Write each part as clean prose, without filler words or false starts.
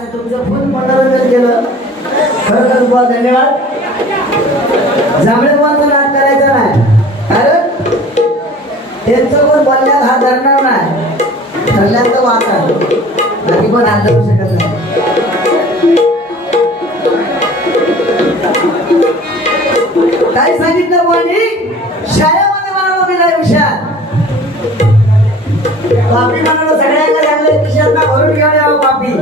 आणि तुमचं फुल मनोरंजन केलं. खरं बुवा धन्यवाद. जांभळे बुवांचा नाद करायचा नाही, कारण त्यांचं कोण बोलण्यात हा धरणार नाही. ठरल्याचं वाचा बाकी पण हात धरू शकत नाही. काय सांगितलं बुवांनी? शाळेमध्ये म्हणालो मी नाही हुशार. पापी म्हणालो सगळ्यांना लागले खिशातला भरून घेऊन यावं पापी.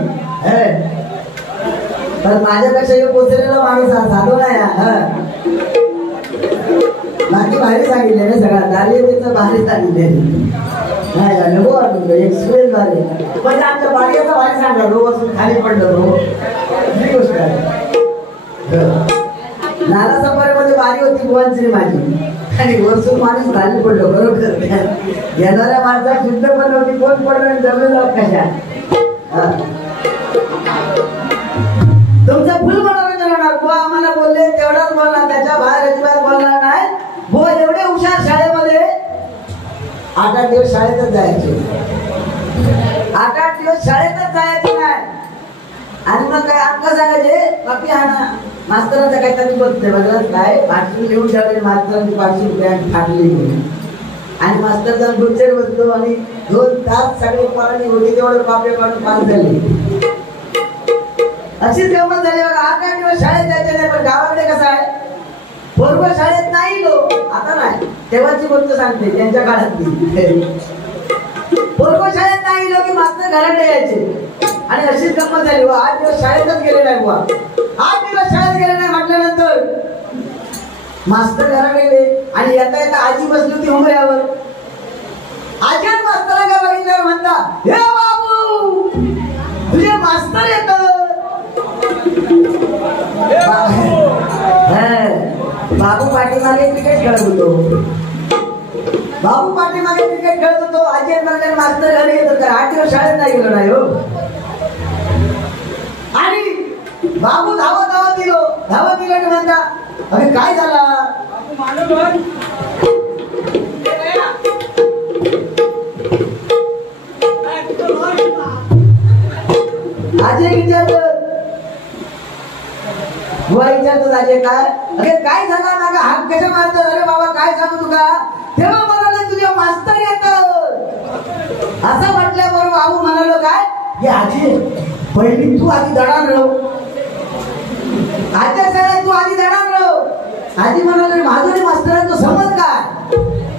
पण माझ्यापेक्षा हे पोचलेला माणूस साधू नाही. बाकी भारी सांगितले ना सगळा दालियेचं भारी सांगितले. नाही अनुभव वाटतो एक्सपिरियन्स झाले. म्हणजे आमच्या बागेचा भारी सांगला रो बसून खाली पडलं रो ही गोष्ट आहे. नाला सफारीमध्ये बारी होती बुवांची माझी आणि वरसून माणूस खाली पडलो. बरोबर येणाऱ्या माणसा शुद्ध पण होती. कोण पडलं जमलं कशा. तुमचं फुल मनोरंजन होणार. बुवा आम्हाला बोलले तेवढाच बोलला, त्याच्या बाहेर अजिबात बोलणार नाही. बुवा एवढे हुशार शाळेमध्ये 8-8 दिवस शाळेतच जायचे. 8-8 दिवस शाळेतच जायचे नाही. आणि मग काय अंक सांगायचे बाकी हा ना मास्तरांचं काहीतरी बघते बघा काय पाठवून लिहून ठेवले. मास्तरांची 500 रुपये फाटली आणि मास्तर जाऊन गुच्चेर बसतो आणि 2 तास सगळे पोरांनी होती तेवढे पापे काढून पास झाले. अशीच गंमत झाली बघा. 8-8 दिवस शाळेत जायचे नाही. पण गावाकडे कसं आहे पोरगं शाळेत नाही लो आता नाही तेव्हाची गोष्ट सांगते त्यांच्या काळातली. पोरगं शाळेत नाही लो की मास्तर घराकडे यायचे. आणि अशीच गंमत झाली. 8 दिवस शाळेतच गेले नाही बुवा. 8 दिवस शाळेत गेले नाही म्हटल्यानंतर मास्तर घराकडे गेले आणि येता येता आजी बसली होती उंबऱ्यावर. आजी मास्तराला बघितल्यावर म्हणता हे बाबू तुझे मास्तर येत. बाबू पाठीमागे क्रिकेट खेळत होतो. बाबू पाठीमागे क्रिकेट खेळत होतो. आजी म्हणले मास्तर घरी येत तर 8 दिवस शाळेत नाही गेलो नाही हो. आणि बाबू धावत दिलो म्हणता अरे काय झाला. आजी विचारलं आजे काय अरे काय झाला ना हात कशा मारतो. अरे बाबा काय सांगू तुका. तेव्हा म्हणाले तुझे मास्तर येत. असं म्हटल्याबरोबर बाबू म्हणालो काय हे आजी पहिली तू आधी दडान राहू. आजच्या शाळेत तू आधी दडान राहू. आजी म्हणाले माझं मास्तरांचा समज काय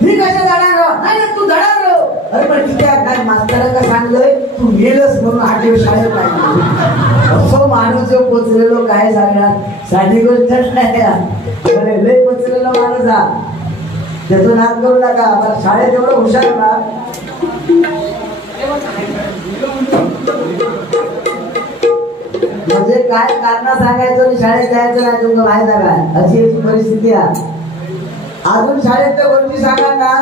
मी कशा दडान राहू. नाही तू दडान राहू. अरे पण ठीक आहे काय मास्तरांना सांगलंय तू गेलस म्हणून 8 दिवस शाळेत पाहिजे. असं माणूस जो पोचलेलो काय सांगणार साधी गोष्ट नाही. अरे लय पोचलेला माणूस हा त्याचं नाद करू नका. शाळेत एवढं हुशार ना म्हणजे काय कारण सांगायचं आणि शाळेत जायचं नाही तुमचं माहिती आहे काय. अशी याची परिस्थिती आहे. अजून शाळेत त्या गोष्टी सांगा ना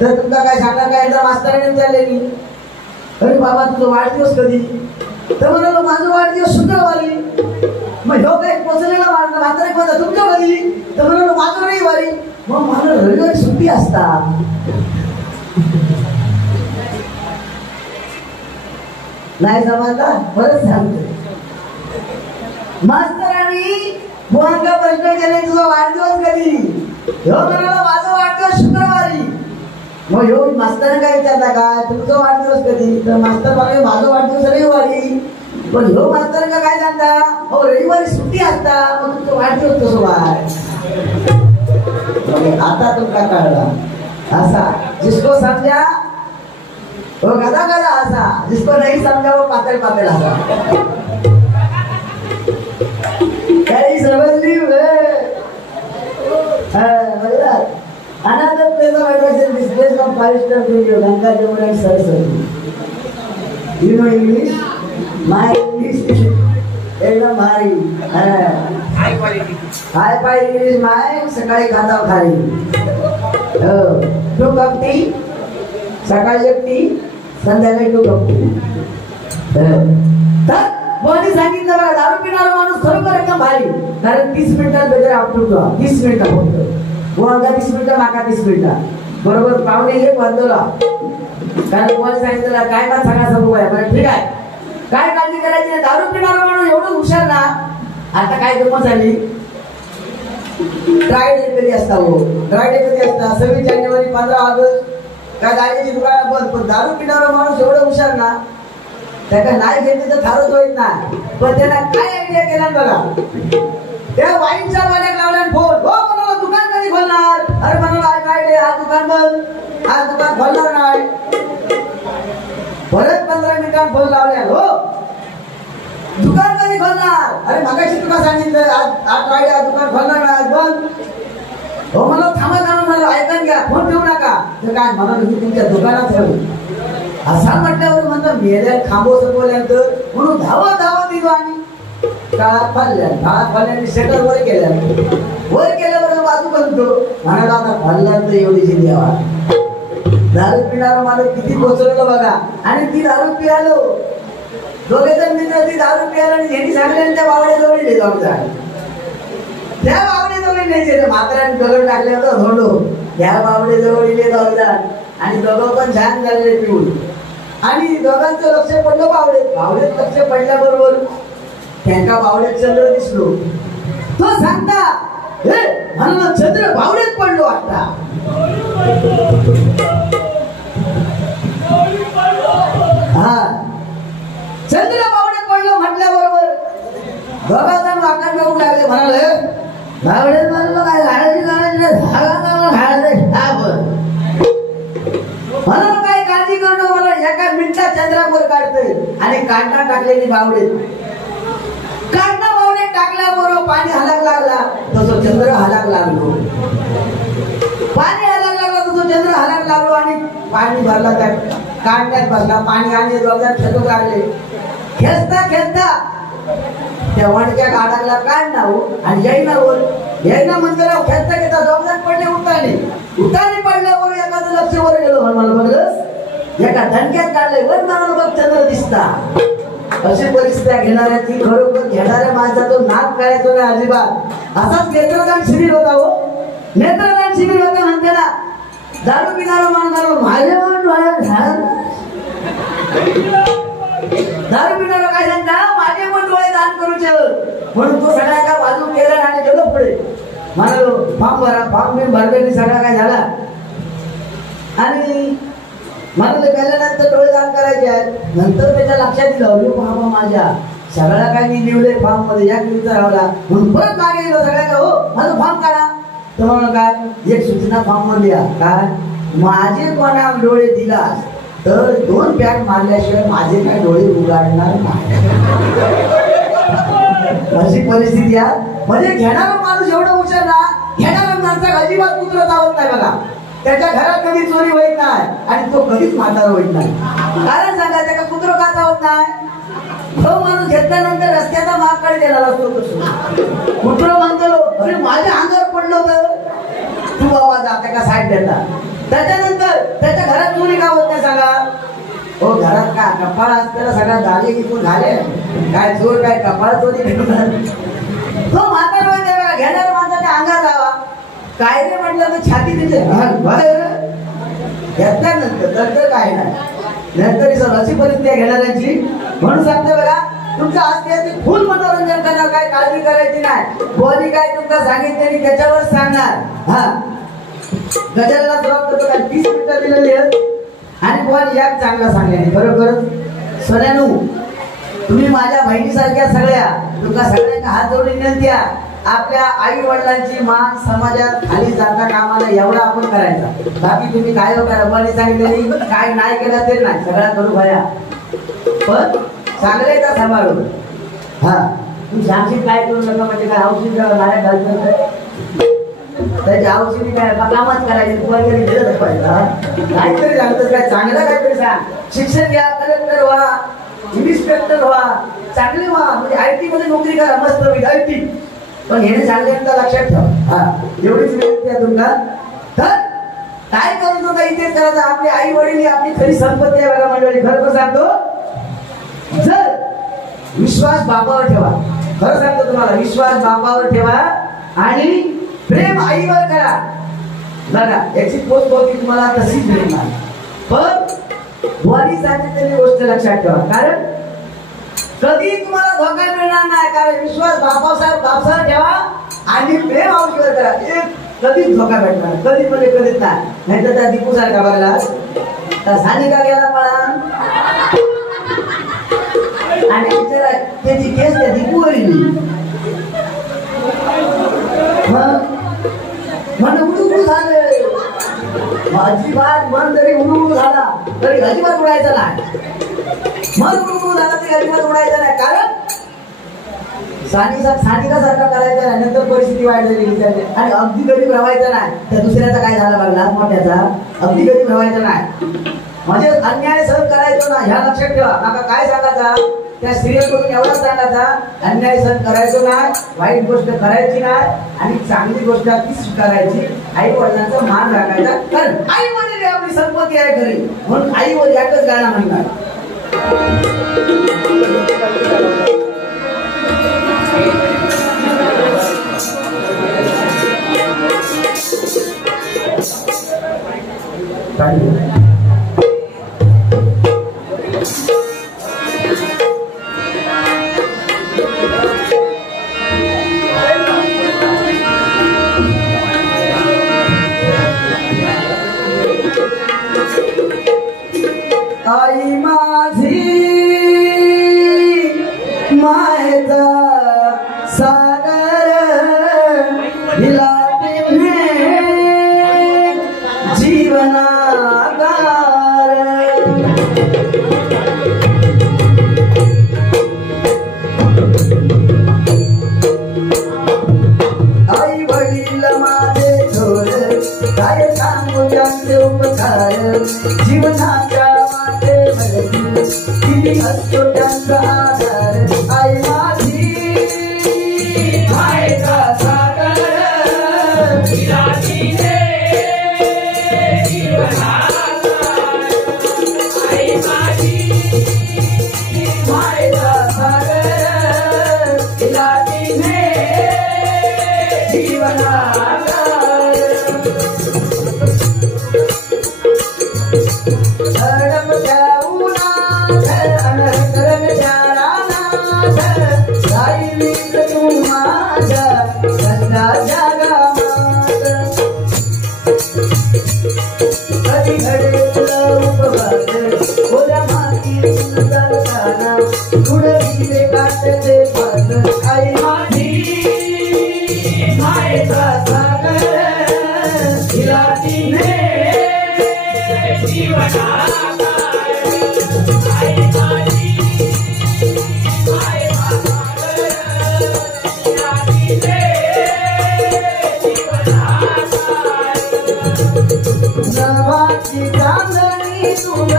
तर तुमचा काय सांगणार काय. एकदा मास्तराने विचारलेली अरे बाबा तुझा वाढदिवस कधी. तर म्हणालो माझा वाढदिवस शुक्रवारी. मग ह्यो काही पोचलेला मात्र म्हणता तुमच्या कधी. तर म्हणालो माझं रविवारी. मग मला रविवारी सुट्टी असता. नाही जमाता परत सांगतो. मास्तरांनी बुवांना प्रश्न केले तुझा वाढदिवस कधी. ह्यो म्हणाला माझा वाढदिवस शुक्रवारी. मग ह्यो मास्तरांना काय विचारता काय तुमचा वाढदिवस कधी. तर मास्तर म्हणाले माझा वाढदिवस रविवारी. पण ह्यो मास्तरांना काय सांगता हो रविवारी सुट्टी असता. मग तुमचा वाढदिवस कसो काय. आता तुमका कळला. असा जिसको समजा वो गदा गदा हसा. जिसको नहीं समझा वो पातळ पातळ हसा. काही समजली Another place of address is this place of 5-star video, Ganga Jamuna and Saraswati. You know English? My English is एकदम भारी. High five English my सकाळी खाता खारी. Two cup tea, सकाळी एक टी, संध्याकाळी 2 cup tea. तर बोनी सांगितलं बघा दारू पिणारा माणूस खरोखर एकदम भारी. कारण 30 मिनिटात बेजार आपटतो. 30 मिनिटं फक्त. बुवांना 30 मिनिटं माका 30 मिनिटं. बरोबर पावणे 1 वाजला. कारण बुवाने सांगितलं काय का सांगा सांगू आहे. बरं ठीक आहे. काय काळजी करायची नाही. दारू पिणारा माणूस एवढं हुशार ना. आता काय गमत झाली, ड्राय डे कधी असता हो, ड्राय डे कधी असता 26 जानेवारी 15 ऑगस्ट काय दारूची दुकानं बंद. पण दारू पिणारा माणूस एवढं हुशार ना, त्याला नाही घेतली तर थारच होत नाही. पण त्याला काय आयडिया केला बघा, त्या वाईनच्या वाल्याला लावला फोन, हो म्हणाला दुकान कधी खोलणार. अरे म्हणाला काय आज दुकान बंद, आज दुकान खोलणार नाही. परत 15 मिनिटांनी फोन लावल्या, हो दुकान कधी खोलणार. अरे मगाशी तुला सांगितलं आज फ्रायडे, आज दुकान खोलणार नाही, आज बंद. हो मला थांबा थांबा, मला ऐकून घ्या, फोन ठेवू नका. तर काय म्हणा मी तुमच्या दुकानात ठेवू असा म्हटल्यावर म्हणतो मेल्या खांबो बोलल्यानंतर म्हणून धावत धावत दिलो. आणि काळात फाडल्याने शटर वर केल्यावर बाजू बनतो. म्हणाला आता फाडला तर एवढी जिंदी आवा. दारू पिणारा माणूस किती कोसळलो बघा. आणि ती दारू पियालो, दोघे जण मित्र ती दारू पियाला आणि यांनी सांगले त्या बावड्याजवळ ले जाऊन जा. त्या बावड्याजवळ न्यायचे, म्हाताऱ्याने दगड टाकले होता धोंडो, त्या बावड्याजवळ ले जाऊन जा. आणि दोघं पण छान झालेले पिऊन. आणि दोघांचं लक्ष पडलं बावड्यात लक्ष पडल्याबरोबर त्यांना बावड्यात चंद्र दिसलो. तो सांगता म्हणून चंद्र बावड्यात पडलो. आता हा चंद्र बावड्यात पडलो म्हटल्याबरोबर दोघा जण वाकण बघू लागले. म्हणाले बावड्यात पडलो काय घालायची म्हणून काय काळजी करणं. मला एका मिनिटात चंद्रावर काढतोय. आणि काढणा टाकलेली बावडेत, काढणा बावडेत टाकल्याबरोबर पाणी हलाक लागला तसं चंद्र हलाक लागलो. पाणी हलाक लागला तसं चंद्र हलाक लागलो. आणि पाणी भरला त्या काढण्यात बसला. पाणी आणि जोरदार खेचू लागले. खेचता खेचता त्या वणक्या काढायला काढणा हो आणि येईना म्हणतो खेचता घेता जोरदार पडले. उताने पडल्यावर एखादं लक्ष वर गेलो. मला बघलंस एका धनक्यात काढले वर मला बघ चंद्र दिसता. अशी परिस्थिती घेणाऱ्याची खरोखर घेणाऱ्या माणसाचा नाक करायचो नाही अजिबात. असाच नेत्रदान शिबिर होता हो. नेत्रदान शिबिर होता म्हणते ना, दारू पिणारा माणूस माझ्या दारू पिणारा काय सांगता माझे पण डोळे दान करूचे. म्हणून तो सगळ्या का बाजू केला आणि गेलो पुढे. म्हणालो फॉर्म भरा. फॉर्म बिन भरलेली सगळा काय झाला. आणि म्हणाले गेल्यानंतर डोळे दान करायचे आहेत. नंतर त्याच्या लक्षात लावली बाबा माझ्या सगळ्या काय मी लिवले फॉर्म मध्ये या विचारावला. म्हणून परत मागे गेलो सगळ्या हो माझं फॉर्म काढा. तर म्हणून काय एक सूचना फॉर्म मध्ये द्या. काय माझे कोणा डोळे दिलास तर 2 पॅक मारल्याशिवाय माझे काय डोळे उघडणार नाही. अशी परिस्थिती आहे. म्हणजे घेणारा माणूस एवढं हुशार ना, घेणारा माणसा अजिबात कुत्र चावत नाही बघा. त्याच्या घरात कधी चोरी होत नाही आणि तो कधीच म्हातारा होत नाही. कारण सांगा त्याला कुत्र का चावत नाही. तो माणूस घेतल्यानंतर रस्त्याचा माग काढ गेला असतो. कुत्र म्हणतो अरे माझ्या अंगावर पडलं होतं, तू बाबा जाते का साईड देता. त्याच्यानंतर त्याच्या घरात चोरी का होत नाही सांगा. हो घरात का कपाळ असताना सगळ्या दागे विकून झाले. काय चोर काय कपाळ चोरी करतात. तो म्हातारा म्हणजे घेणाऱ्या माणसाच्या अंगात जावा. काय रे म्हटलं तर छाती तिथे घेतल्यानंतर नंतर काय नाही. नंतर अशी परिस्थिती घेणाऱ्यांची. म्हणून सांगते बघा तुमचं आज फुल मनोरंजन करणार. काय काळजी करायची नाही. बोली काय तुमका सांगितलेली त्याच्यावर सांगणार. हा गजाला सुरुवात करतो काय 30 मिनिटं दिलेली आहेत. आणि बोल याक चांगला सांगण्याने खरोखरच सोन्यानू तुम्ही माझ्या बहिणीसारख्या सगळ्या तुमका सगळ्यांना हात जोडून विनंती आहे. आपल्या आई वडिलांची मान समाजात खाली जाता कामाला एवढा आपण करायचा. बाकी तुम्ही काय करा रब्बानी सांगितलेली काय नाही केलं तरी नाही सगळ्या करू भया. पण चांगलेचा सांभाळून हा तू सांगशील काय करू नका. म्हणजे काय औषध नाऱ्या घालतो त्याच्या औषधी काय कामच करायची. तुम्हाला दिलंच पाहिजे. काहीतरी सांगतो काय चांगलं काहीतरी सांग. शिक्षण घ्या, कलेक्टर व्हा, इन्स्पेक्टर व्हा, चांगले व्हा. म्हणजे IT मध्ये नोकरी करा मस्त IT. पण हे सांगल्यानंतर लक्षात ठेवा. हा एवढीच विनंती आहे तुमका. तर काय करू नका इथेच करायचं. आपली आई वडील ही आपली खरी संपत्ती आहे बघा मंडळी. खरं सांगतो जर विश्वास बापावर ठेवा. खरं सांगतो तुम्हाला विश्वास बापावर ठेवा आणि प्रेम आईवर करा. बघा याची पोस्ट होती तुम्हाला तशीच मिळणार. पण बुवानी सांगितलेली गोष्ट लक्षात ठेवा. कारण कधी तुम्हाला धोका मिळणार नाही, कारण विश्वास बापासाहेब ठेवा आणि प्रेम औषध करा, एक कधीच धोका भेटणार, कधी म्हणजे कधीच नाही. नाही तर त्या दीपू सारखा बघला तर सानिका गेला पळा आणि त्याची केस त्या दीपूवर मन उडू झालं, अजिबात मन जरी उडू झाला तरी अजिबात उडायचं नाही, मन उडू झाला तरी अजिबात उडायचं नाही, कारण सानिका सारखा करायचा नाही, नंतर परिस्थिती वाईट झाली आणि अगदी गरीब राहायचं नाही. त्या दुसऱ्याचा काय झाला बघला मोठ्याचा, अगदी गरीब राहायचं नाही, म्हणजे अन्याय सहन करायचो ना, ह्या लक्षात ठेवा. नका काय सांगायचा त्या सिरियल करून एवढाच सांगायचा, अन्याय सहन करायचो नाही, वाईट गोष्ट करायची नाही आणि चांगली गोष्ट ती स्वीकारायची, आई वडिलांचा मान राखायचा, कारण आई वडील आपली संपत्ती आहे घरी, म्हणून आई वडील यातच गाणं म्हणणार. आई माझी मायेचा सागर हिला जीवनागार, आई वडील माझे थोर काय सांगू त्यांचे उपकार, जीवनाच्या किती असतो त्यांचा आधार. आई माझी मायेचा सागर हिला दिले जीवनागार, आई माझी मायेचा सागर हिला दिले जीवनागार. आई माझी मायेचा सागर हिला दिले जीवनागार, आई माझी मायेचा सागर हिला दिले जीवनागार. नवाची चांदणी तुल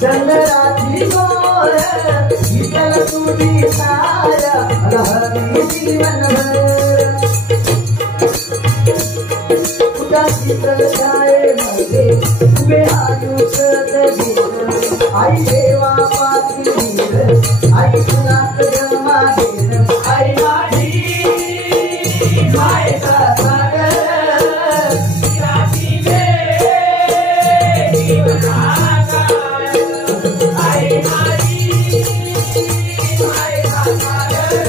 चंद्राची गोर विठ्ठल तुझी सारा हरी जीवनभर, तुझ्या चित्रछायेमध्ये उभे आयुष्य जगीन, आई देवा पाठी आई तुलाच जन्मा घेन. आई माझी मायेचा सागर हिला दिले जीवनागार, आई माझी मायेचा सागर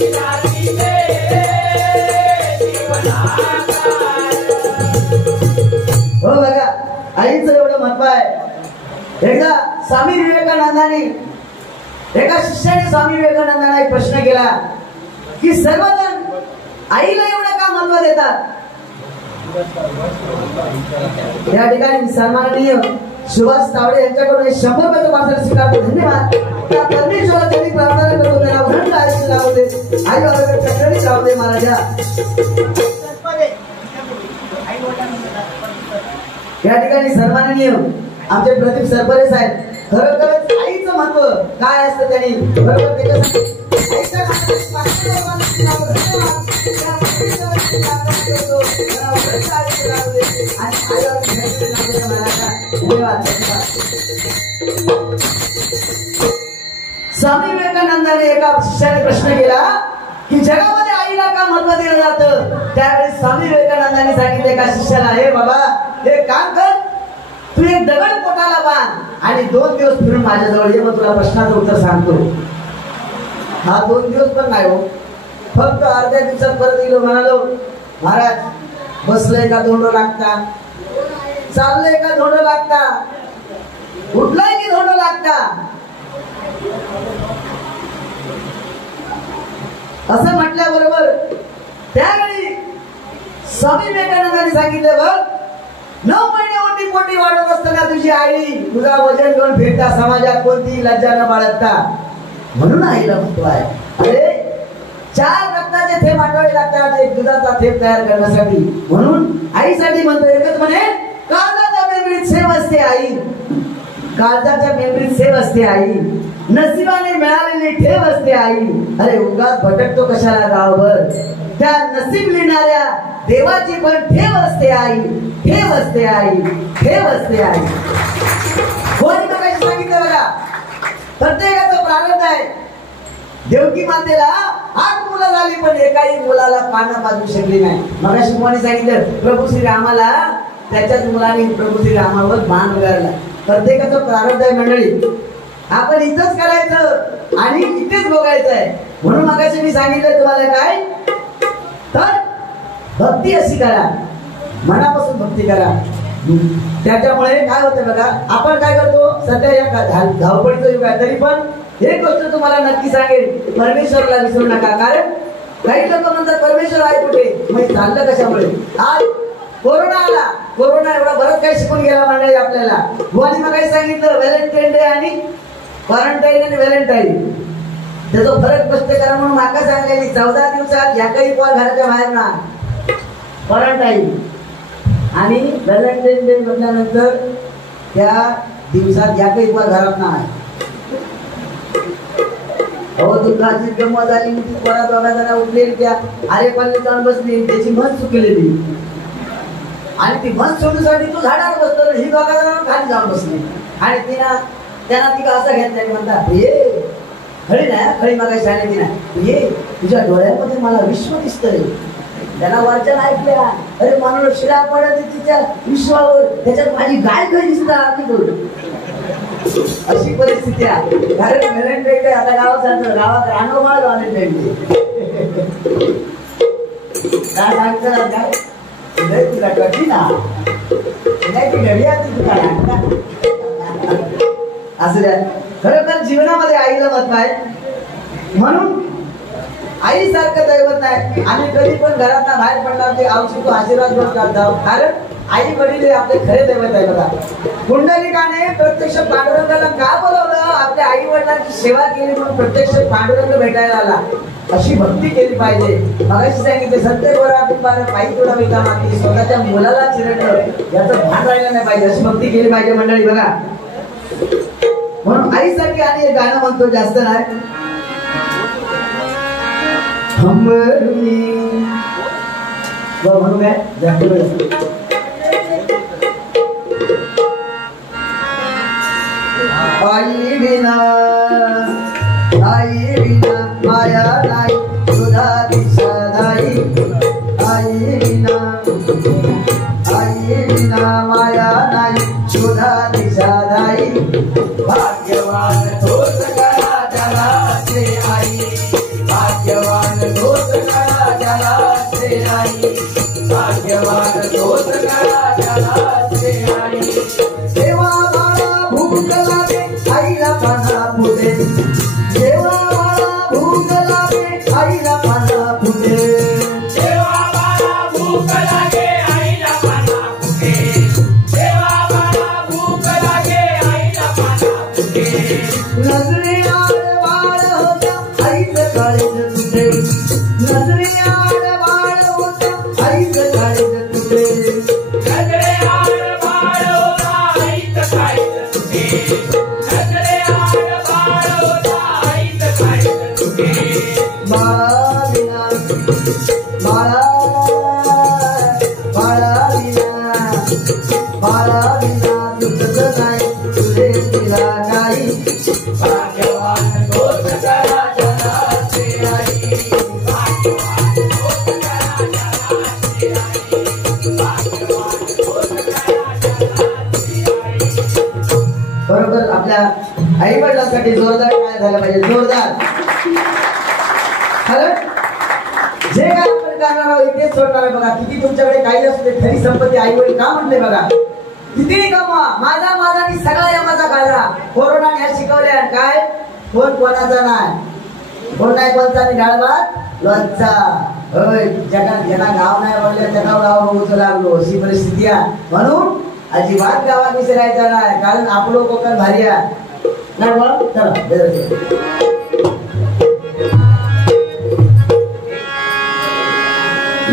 हिला दिले जीवनागार. हो बघा, आईचं एवढं महत्व आहे. एकदा स्वामी विवेकानंदांनी एका शिष्याने स्वामी विवेकानंदांना एक प्रश्न केला की सर्वजण आईला एवढं का महत्व देतात. या ठिकाणी सन्माननीय सुभाष तावडे यांच्याकडून 100 रुपयाचं पार्सल स्वीकारतो. धन्यवाद. त्या परमेश्वराची प्रार्थना करतो, त्याला उन्नत आयुष्य लावू दे, आई बाबाकडे चक्रणी लावू दे महाराजा. या ठिकाणी सन्माननीय आमचे प्रदीप सरपरे साहेब, खरोखरच आईचं महत्व काय असतं त्यांनी बरोबर स्वामी विवेकानंदाने एका शिष्याने प्रश्न केला की जगामध्ये आईला का महत्व दिलं जातं. त्यावेळी स्वामी विवेकानंदाने सांगितले एका शिष्याला, हे बाबा हे काम कर, तू एक दगड पोटाला बांध आणि 2 दिवस फिरून माझ्याजवळ ये, मग तुला प्रश्नाचं उत्तर सांगतो. हा 2 दिवस पण नाही हो, फक्त अर्ध्या दिवसात परत गेलो. म्हणालो महाराज बसलंय का धोंड लागता, चाललंय का धोंड लागता, उठलंय की धोंड लागता, असं म्हटल्याबरोबर त्यावेळी स्वामी विवेकानंदांनी सांगितलं बघ, 9 महिने ओटी पोटी वाढत असताना तुझी आई तुझा वजन करून फिरता, समाजात कोणती लज्जा न बाळगता. म्हणून आईला महत्व आहे. अरे 4 रक्ताचे थेंब आठवावे लागतात एक दुधाचा थेंब तयार करण्यासाठी. म्हणून आईसाठी म्हणतो एकच म्हणे, काळजाच्या मेमरीत सेव असते आई, काळजाच्या मेमरीत सेव असते आई, नशिबाने मिळालेली ठेव असते आई. अरे उगाच भटकतो कशाला गावभर, त्या नसीब लिहिणाऱ्या देवाची पण ठेव असते आई, ठेव असते आई, ठेव असते आई. कोणी मगाशी सांगितलं बघा, प्रत्येकाचं प्रारब्ध आहे. देवकी मातेला 8 मुलं झाली पण एकाही मुलाला पानं पाजू शकली नाही. मगाशी कोणी सांगितलं, प्रभू श्री रामाला त्याच्याच मुलाने प्रभू श्री रामावर बाण उगारला. प्रत्येकाचं प्रारब्ध आहे मंडळी. आपण इथंच करायचं आणि इथेच बघायचं आहे. म्हणून मगाशी मी सांगितलं तुम्हाला काय, तर भक्ती अशी करा, मनापासून भक्ती करा. त्याच्यामुळे काय होतं बघा, आपण काय करतो सध्या या धावपळीचं युग आहे, तरी पण एक गोष्ट तुम्हाला नक्की सांगेल, परमेश्वराला विसरू नका. कारण काही लोक म्हणतात परमेश्वर आहे कुठे, मग चाललं कशामुळे. आज कोरोना आला, कोरोना एवढा बरंच काही शिकून गेला मंडळी आपल्याला. बुवानी मग काही सांगितलं, व्हॅलेंटाईन डे आणि क्वारंटाईन आणि व्हॅलेंटाईन त्याचा फरक स्पष्ट करा म्हणून माका सांगलेली 14 दिवसात या काही पोर घराच्या बाहेर ना. क्वारंटाईन आणि व्हॅलेंटाईन डे म्हटल्यानंतर त्या दिवसात या काही पोर घरात नाही. हो दुःखाची गंमत झाली, ती पोरा दोघांना उठलेली, त्या आरे पाले जाऊन बसली, त्याची मन चुकलेली आणि ती मन सोडण्यासाठी तू झाडावर बसतो, ही दोघांना खाली जाऊन बसली आणि त्यांना ती असं घेतलं म्हणतात, ये खरी नाही खरी मागायची सांगितली नाही, ये तुझ्या डोळ्यामध्ये मला विश्व दिसतंय. त्यांना वरच्या ऐकल्या, अरे माणूस शिळा पडत तिच्या विश्वावर, त्याच्यात माझी गाय काही दिसतात. अशी परिस्थिती आहे. कारण व्हॅलेंटाईन आता गावात सांगतो, गावात रानोमाळ व्हॅलेंटाईन काय सांगतात काय तुला कठीण नाही ती घडी आहे तुला असं द्या. खरोखर जीवनामध्ये आईला महत्व आहे. म्हणून आई सारखं दैवत नाही. आणि कधी पण घरात बाहेर पडणार ते आवश्यक आशीर्वाद घेऊन जाऊ. कारण आई वडील आपले खरे दैवत आहे बघा. पुंडलिकाने प्रत्यक्ष पांडुरंगाला का बोलवलं, आपल्या आई वडिलांची सेवा केली म्हणून प्रत्यक्ष पांडुरंग भेटायला आला. अशी भक्ती केली पाहिजे. मगाशी सांगितले सत्य गोरा कुंभार पायी थोडा विका माती, स्वतःच्या मुलाला चिरडलं याचं भान राहिलं नाही पाहिजे. अशी भक्ती केली पाहिजे मंडळी बघा. म्हणून आईसाठी आणि एक गाणं म्हणतो, जास्त नाही. म्हणून काय जास्त आई विना माया नाही, तुझा दिशा नाही. आई विना माया नाही, तुझा दिशा नाही. भाग्यवान तोच करा ज्याला असते आई, भाग्यवान तोच करा ज्याला असते आई, भाग्यवान तोच करा ज्याला असते आई. देवा बाळा भूक लागे आईला पाना फुटे, देवा बाळा भूक लागे आईला पाना फुटे, देवा बाळा भूक लागे आईला पाना फुटे, देवा बाळा भूक लागे आईला पाना फुटे. नजरे आई वडिलांसाठी जोरदार काय झालं पाहिजे, जोरदार. खरं जे काय आपण करणार आहोत इथेच सोडणार आहे बघा. किती तुमच्याकडे काही असू दे खरी संपत्ती आई वडील का म्हणले बघा. किती कमा माझा माझा मी सगळा यमाचा काढला. कोरोनाने ह्या शिकवल्या काय कोण कोणाचा नाही, कोण नाही कोणता डाळभात लोणचा. होय जगात ज्यांना गाव नाही म्हणलं त्यांना गाव बघूच लागलो अशी परिस्थिती आहे. म्हणून अजिबात गावात विसरायचा नाही, कारण आपलं कोकण भारी आहे. चला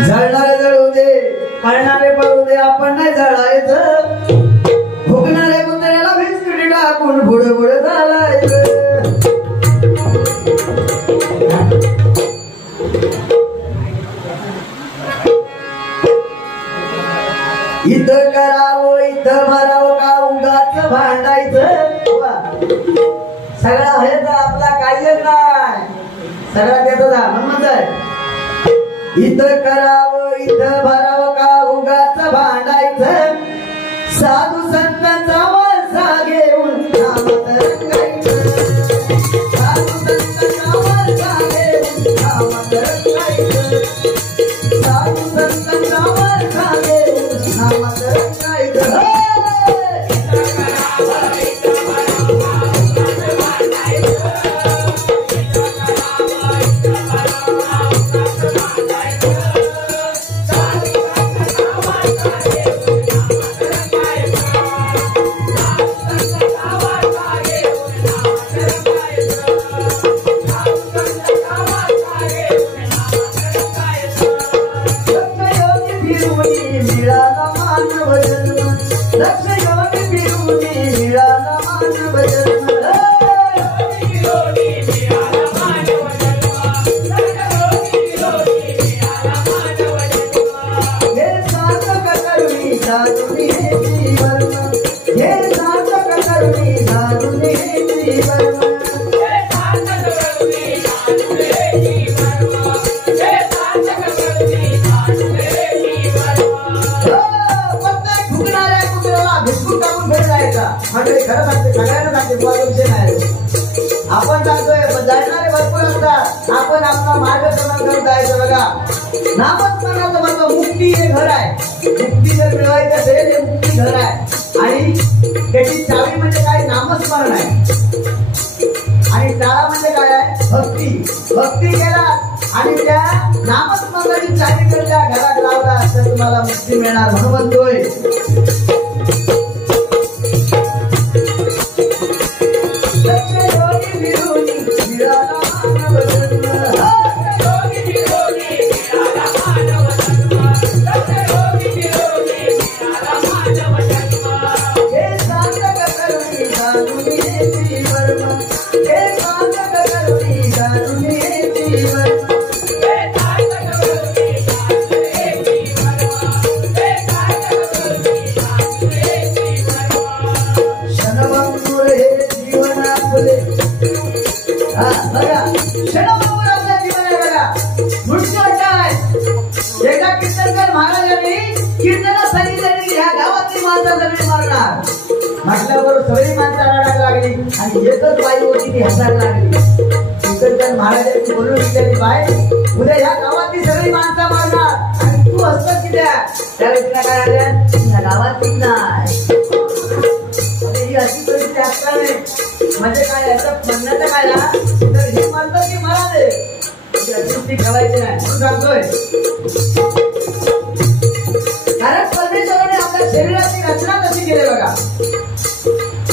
जळणारे जळू दे, पळणारे पळू दे, आपण नाही जळायचं. भुकणारे कुत्र्याला बिस्किट टाकून पुढे पुढे चालायचं. इथं करावं इथं भरावं का उगाच भांडायचं. सगळा व्हायचा आपला काहीच नाही, सगळा त्याचा म्हणून इथं करावं इथं भरावं का उगाच भांडायचं. साधू संतांचा वारसा घेऊन नामात रंगायचं. साधू संतांचा वारसा घेऊन नामात रंगायचं. साधू संतांचा वारसा घेऊन नामात रंगायचं. आपण जातोय जाणारे भरपूर असतात. आपण आपला मार्गक्रमण करत जायचं बघा. नामस्मरणाचं महत्व मुक्ती हे घर आहे. मुक्ती जर मिळवायचं असेल हे मुक्ती घर आहे आणि त्याची चावी म्हणजे काय नामस्मरण आहे आणि टाळा म्हणजे काय आहे भक्ती. भक्ती केला आणि त्या नामस्मरणाची चावी जर त्या घरात लावला तर तुम्हाला मुक्ती मिळणार म्हणून म्हणतोय. म्हटल्यावर सगळी माणसं रडायला लागली आणि एकच बाई होती ती हसायला लागली. कीर्तनकर महाराजांनी बोलून विचारली बाय उद्या ह्या गावातली सगळी माणसं मारणार आणि तू हसत किती. त्यावेळी तिला काय आल्या या गावात तीच नाही. ही अशी परिस्थिती असणार नाही म्हणजे काय याचं म्हणण्याचं काय ना तर हे म्हणतात की मला दे अशी ठेवायची नाही म्हणून सांगतोय. कारण परमेश्वराने आपल्या शरीराची रचना कशी केली बघा.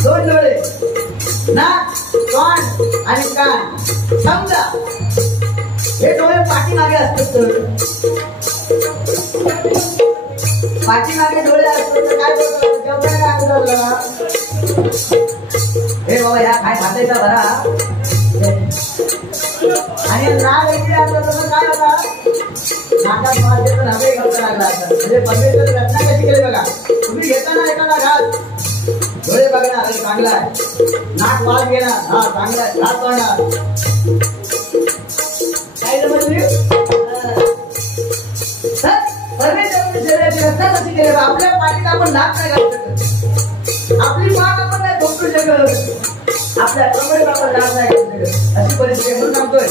दोन डोळे, नाक, तोंड आणि कान. समजा हे डोळे पाठीमागे असतात. पाठीमागे डोळे असतात तर काय बोलतो जेवढ्या काय बोलला हे बाबा ह्या काय खातायचा बरा आणि नाक ऐकले असलं तर काय होता नाकात मारते तर हवे घालता लागला असतात. म्हणजे परमेश्वर रचना कशी केली बघा. तुम्ही घेताना एखादा घास डोळे बघणार चांगला आहे, नाक वाज घेणार हा चांगला आहे, हात वाढणार काय म्हणजे परमेश्वराने शरीराची रचना कशी केली. आपल्या पाठीत आपण नाक नाही घालू शकत, आपली मान आपण नाही झोपू शकत, आपल्या आहे प्रमाणे आपण नाम नाही अशी परिस्थिती म्हणून सांगतोय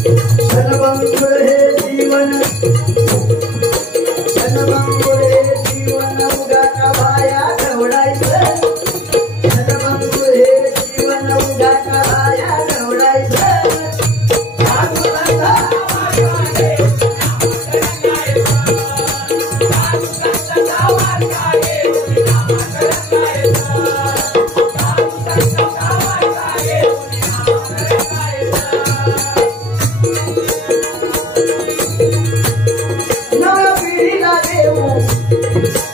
शनभंगुर हे जीवन शनभंगुर हे जीवन उगाचा भाया ढवळायचं शनभंगुर हे जीवन उगाचा भाया ढवळायचं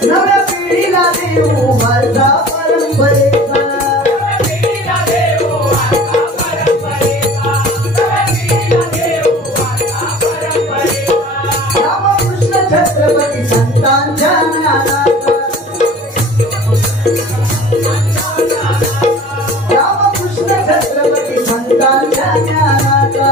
नव्या पिढीला देऊ माझा परंपरेचा रामकृष्ण छत्रपती संतांच्या ज्ञानाचा रामकृष्ण छत्रपती संतांच्या ज्ञानाचा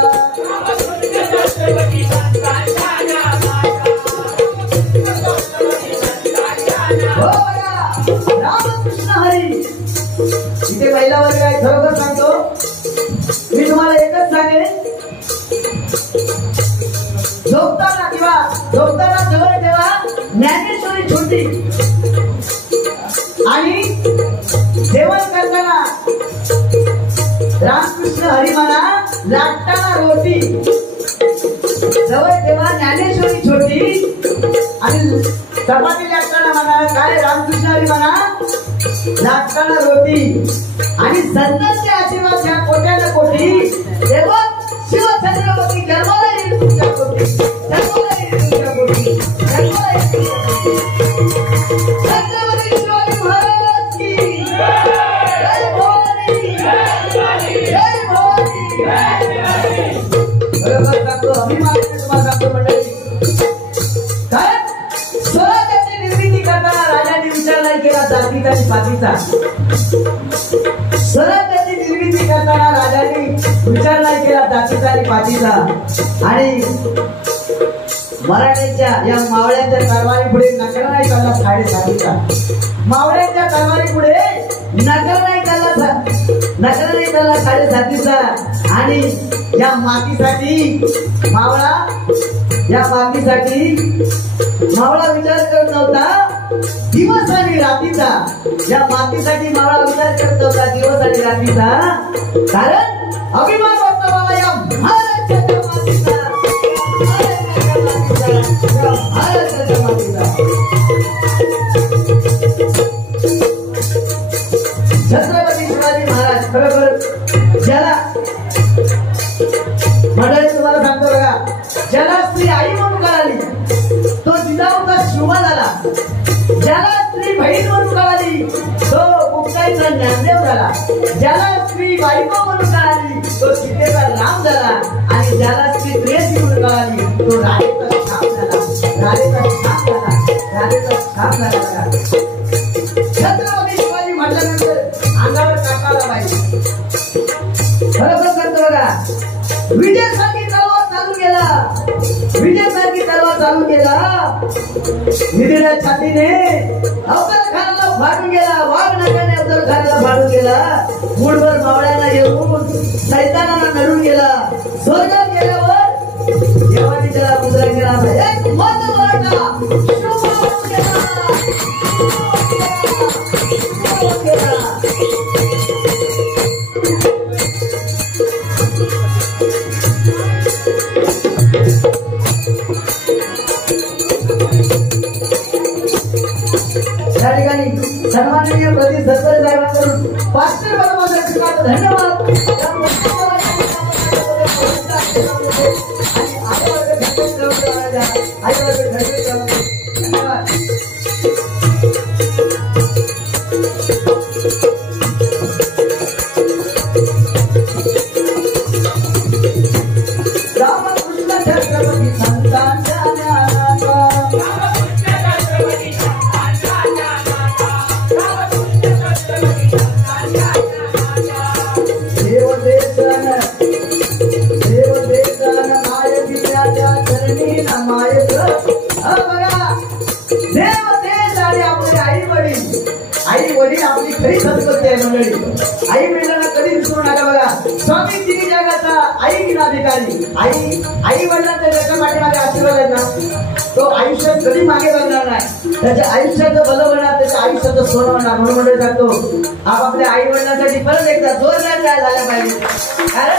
रामकृष्ण हरी इथे पहिला वर्ग आहे खरोखर सांगतो मी तुम्हाला एकच सांगेन झोपताना जवळ ठेवा ज्ञानेश्वरी छोटी आणि जेवण करताना रामकृष्ण हरी म्हणा लाटताना रोटी जवळ ठेवा ज्ञानेश्वरी छोटी आणि चपाती लाटताना म्हणा काय रामकृष्ण हरी म्हणा लाटताना रोटी आणि संतांचे आशीर्वाद या कोट्याला कोटी देवा शिव छत्रपती जन्माला येईल तुमच्या कोटी जन्माला येईल तुमच्या कोटी जन्माला येईल छत्रपती शिवाजी महाराज की जय भवानी जय भवानी बरोबर सांगतो अभिमान तुम्हाला सांगतो मंडळी काय स्वराज्याची निर्मिती करताना राजाने विचार नाही केला जातीचा आणि पातीचा स्वराज्याची निर्मिती करताना राजाने विचार नाही केला जातीचा आणि पातीचा आणि मराठ्यांच्या या मावळ्यांच्या कारवाई पुढे नकार नाही चालला साडेसातीचा मावळ्यांच्या कारवाई पुढे नकार नाही चालला साडेसातीचा आणि या मातीसाठी मावळा विचार करत नव्हता दिवस आणि रात्रीचा या मातीसाठी मावळा विचार करत नव्हता दिवस आणि रात्रीचा कारण अभिमान वाटतो मला या महाराष्ट्राच्या मातीचा छत्रपती शिवाजी महाराज खरोखर ज्याला मंडळी तुम्हाला सांगतो बघा ज्याला स्त्री आई म्हणून कळाली तो जिजाऊचा शिवा झाला ज्याला स्त्री बहीण म्हणून कळाली तो मुक्ताईचा ज्ञानदेव झाला ज्याला स्त्री बायको म्हणून कळाली तो सीतेचा राम झाला आणि ज्याला स्त्री प्रेयसी म्हणून कळाली तो राधेचा छाप झाला छत्रपती शिवाजी म्हटल्यानंतर अंगावर काटाला पाहिजे खरोखर करतो बघा विजयसारखी तलवार चालू केला निधीच्या छातीने अफजल खानाला फाडून गेला वाघ नाकाने अफजल खानाला फाडून गेला मूठभर मावळ्यांना येऊन सैतानाला नडून गेला स्वर्गात गेल्यावर देवाने त्याला मुद्रा केला एक मत मराठा त्या ठिकाणी सन्माननीय प्रदीप सरपंच साहेबांकडून 500 रुपये धन्यवाद रामकृष्ण छत्रपती संतांच्या देव देशन नायकी उत्पत्ती आहे मंडळी. आई वडिलांना कधी विसरू नका बघा. स्वामी तिन्ही जगाचा आई विनाधिकारी. आई वडिलांच्या त्याच्या पाठीमागे आशीर्वाद आहेत ना, तो आयुष्यात कधी मागे बघणार नाही. त्याच्या आयुष्याचं भलं होणार, त्याच्या आयुष्याचं सोनं होणार. म्हणून मंडळी सांगतो आपल्या आई वडिलांसाठी परत एकदा जोरदार काय झाल्या पाहिजे. कारण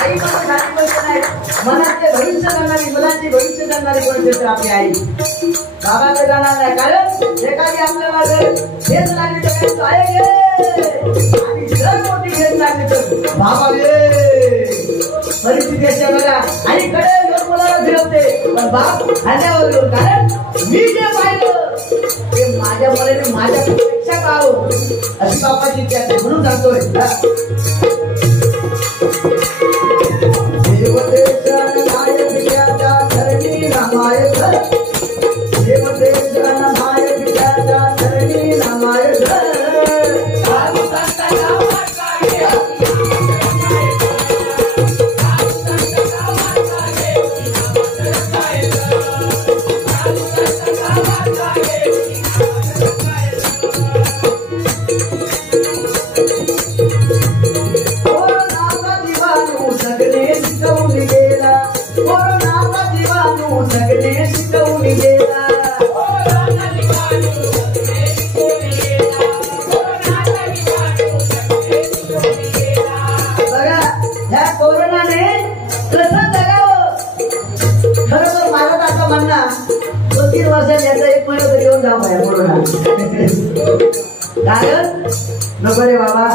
आई मला खाली पैसे नाही, मनातले भविष्य करणारी, मुलांची भविष्य करणारी कोणते तर आपली आई. बाबाकडे जाणार नाही. कारण एखादी आपल्याला जर ठेच लागली तर काय आहे गे, आणि जर मोठी ठेच लागली तर बाबा गे परिस्थिती असते बघा. आणि कडे लोक मुलाला फिरवते, पण बाप खांद्यावर घेऊन. कारण मी जे पाहिलं ते माझ्या मुलाने माझ्यापेक्षा पाहावं अशी बापाची इच्छा असते. म्हणून सांगतोय नको रे बाबा.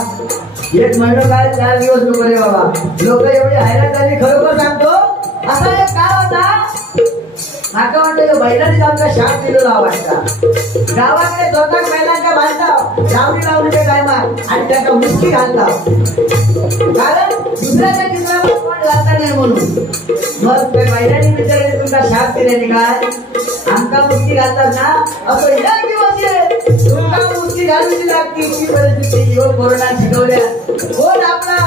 एक महिना काय 4 दिवस नको रे बाबा. लोक एवढी हैराण झाली. खरोखर सांगतो असा एक काळ होता, माका वाटतं बैलांनीच आमचा शाप दिलेला वाटता. गावाकडे 2-2 बैलांच्या बांधता लावणी लावणीच्या टायमात आणि त्याचा मुसकी घालता. कारण दुसऱ्याच्या चित्रावर कोण घालता नाही म्हणून. मग त्या बैलांनी विचारले तुमचा शाप दिल्याने काय आमका मुसकी घालतात ना. असं एक दिवस आहे तुमका मुसकी घालूची लागती. ही परिस्थिती कोरोना शिकवल्या. कोण आपला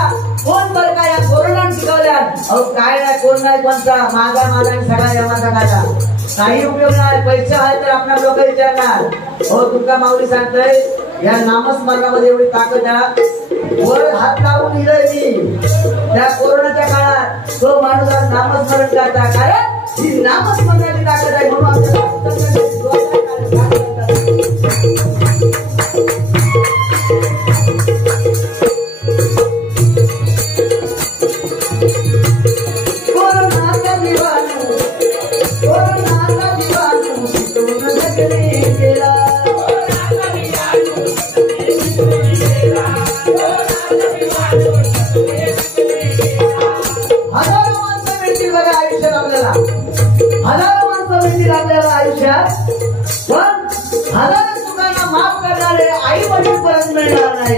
कोण बरं का या कोरोना शिकवल्या. अहो काय नाही, कोण नाही कोणता माझा सगळा जमाचा काढा. काही उपयोग नाही. पैसे आहे तर आपल्या लोक विचारणार. हो तुमका माऊली सांगतोय या नामस्मरणामध्ये एवढी ताकद आहे. वर हात लावून दिलंय मी त्या कोरोनाच्या काळात. तो माणूस आज नामस्मरण करता. कारण ही नामस्मरणाची ताकद आहे. म्हणून आमच्या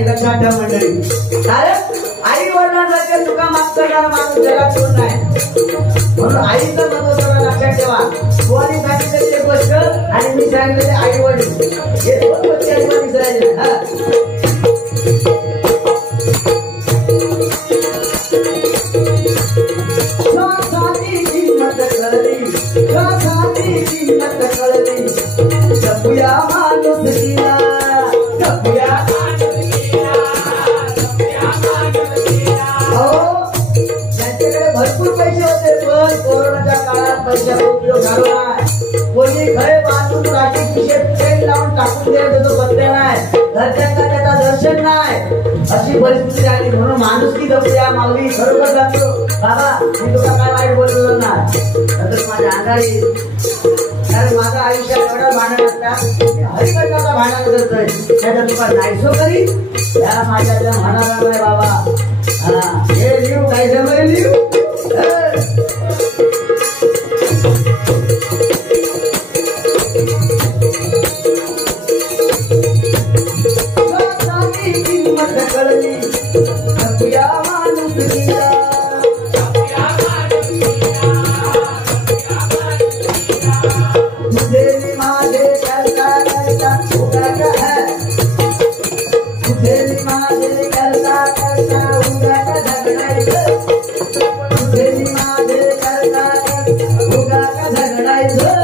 लक्षात ठेवा मंडळी. कारण आई वडिलांसारखे तुका माफ करणारा माणूस जगात कोण नाही. म्हणून आईचं महत्व सगळं लक्षात ठेवा. कोणी सांगितलेली एक गोष्ट आणि मी सांगितलेले आई वडील हे 2 गोष्टी आधी विसरायचे. श्वासाची किंमत कळली, श्वासाची किंमत कळली. जपूया माणूस दिला, जपूया भरपूर पैसे होते. पण कोरोनाच्या काळात पैशाचा उपयोग झाला नाही. कोणी घरे बांधून काठी पिशेत पेन लावून टाकून देत होतो पत्त्या नाही. घरच्यांना त्याचा दर्शन नाही. अशी परिस्थिती आली. म्हणून माणुसकी जपूया माऊली. खरोखर सांगतो बाबा मी तुला काय वाईट बोललो नाही तर माझ्या अंगाई. कारण माझं आयुष्यात एवढं भांडण असतात हरिकथाचा भांडण करतोय. त्याच्या तुला नाहीसो करी त्याला माझ्या म्हणाला नाही बाबा. हे लिहू काय जमले लिहू. किंमत कळली जपूया माणूस दिला. तुझे माझे करता करता उगाच है, तुझे माझे करता करता उगाच झगडायचं. तुझे माझे करता करता उगाच झगडायचं.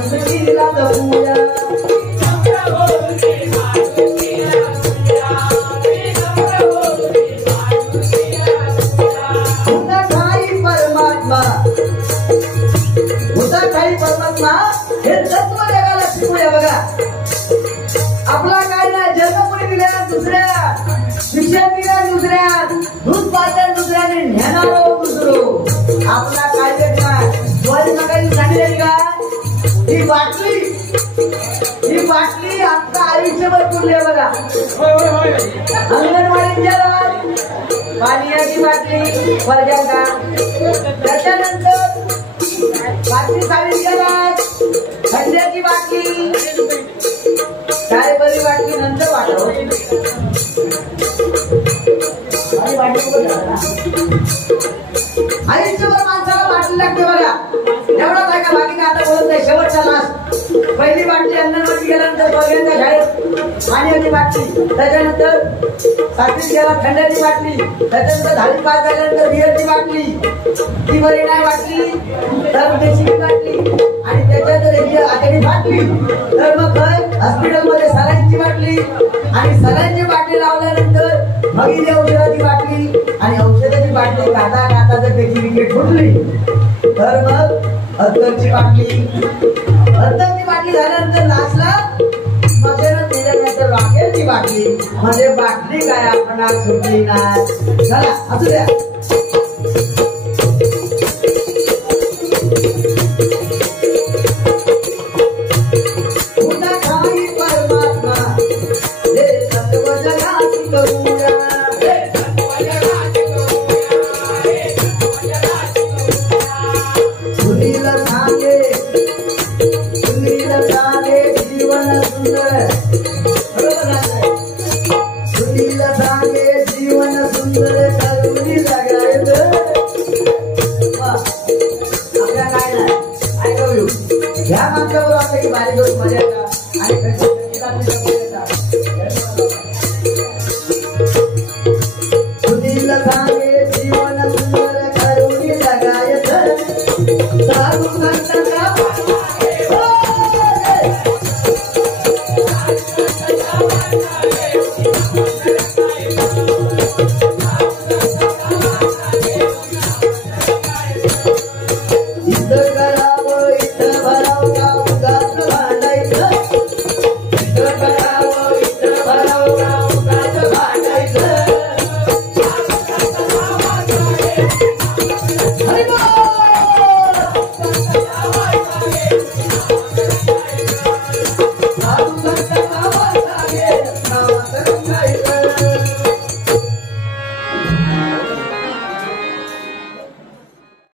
माणुसकीला जपूया परमात्मा हे तत्व जगाला शिकूया बघा. आपला काय नाही जन्म कोणी दिल्या दुसऱ्या, शिक्षण दिल्या दुसऱ्या, दूध पाजन दुसऱ्याने नेणारो दुसरो. आपला काय देत नाही. वर काही सांगितलं का ही बाटली आपलं आयुष्यभर पुरली आहे बघा. अंगणवाडीत गेला पाण्याची बाटली वर्गात का, त्याच्यानंतर बाटली साडी गेला थंड्याची बाटली, शाळेपरी बाटली नंतर वाटव आयुष्यभर माणसाला बाटली लागते बघा. एवढं काय का बाकी काय आता बोलत नाही. शेवटचा लास्ट पहिली बाटली अंगणवाडी गेल्यानंतर बघायच्या शाळेत पाण्याची बाटली, त्याच्यानंतर सातवीत गेला थंड्याची बाटली, त्याच्यानंतर 10वी पास झाल्यानंतर बिअरची बाटली, ती बरी नाही वाटली तर देशीची बाटली, आणि त्याच्यानंतर आधी बाटली तर मग हॉस्पिटलमध्ये सलाईनची बाटली, आणि सलाईनची बाटली लावल्यानंतर मग इथे औषधाची बाटली, आणि औषधाची बाटली खाता खाता जर त्याची विकेट फुटली तर मग अत्तरची बाटली झाल्यानंतर लास्टला मजेनं दिल्यानंतर वाकेलची बाटली. म्हणजे बाटली काय आपण सुटली नाही. चला असू द्या. पुन्हा काही परमात्मा हे तत्व जगासी करूया, सुनील सांगे जीवन सुंदर. सुनील सांगे जीवन सुंदर करुणी जगायचं. आपल्या काय नाही ऐकू ह्या माणसावर आपल्या बारीक मर्यादा आणि